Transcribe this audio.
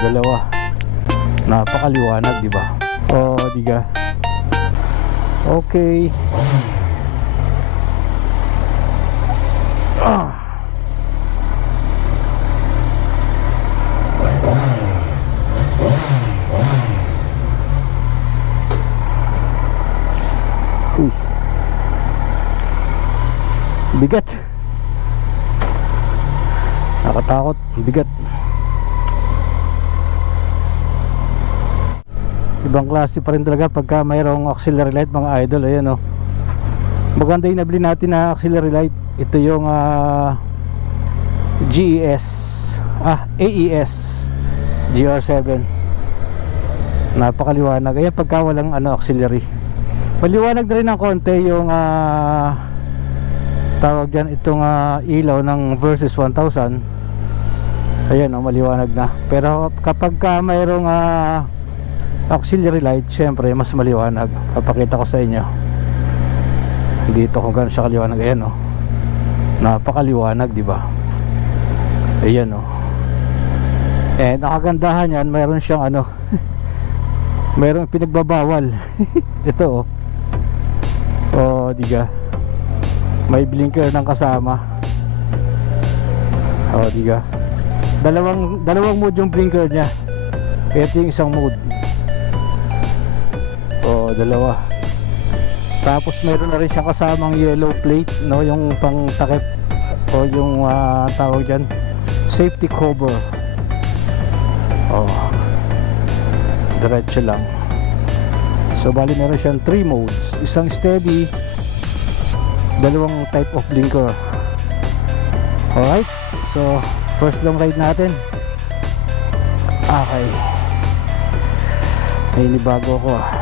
dalawa. Napakaliwanag, di ba? O, diga. Okay. Ah. Uy. Bigat. Nakatakot. Bigat. Ibang klase pa rin talaga pagka mayroong auxiliary light mga idol. Ayan o. Maganda yung nabili natin na auxiliary light. Ito yung ah, GES. Ah, AES. GR7. Napakaliwanag. Ayan pagka walang ano, auxiliary. Maliwanag na rin ng konti yung ah, tawag dyan itong ah, ilaw ng versus 1000 ayan oh, maliwanag na pero kapag ka mayroong ah, auxiliary light syempre mas maliwanag. Papakita ko sa inyo. Dito kung gaano siya kaliwanag. Ayan oh. Napakaliwanag di ba? Ayan oh. Eh nakagandahan yan. Mayroon siyang ano mayroong pinagbabawal. Ito oh. Oh diga may blinker ng kasama. Oh diga dalawang dalawang mode yung blinker niya. Ito yung isang mode dalawa. Tapos meron na rin siyang kasamang yellow plate no? Yung pang takip o yung ah, tawag dyan safety cover. Oh. Diretso lang. So bali meron siyang 3 modes. Isang steady dalawang type of blinker. Alright? So first long ride natin. Okay. May inibago ako ah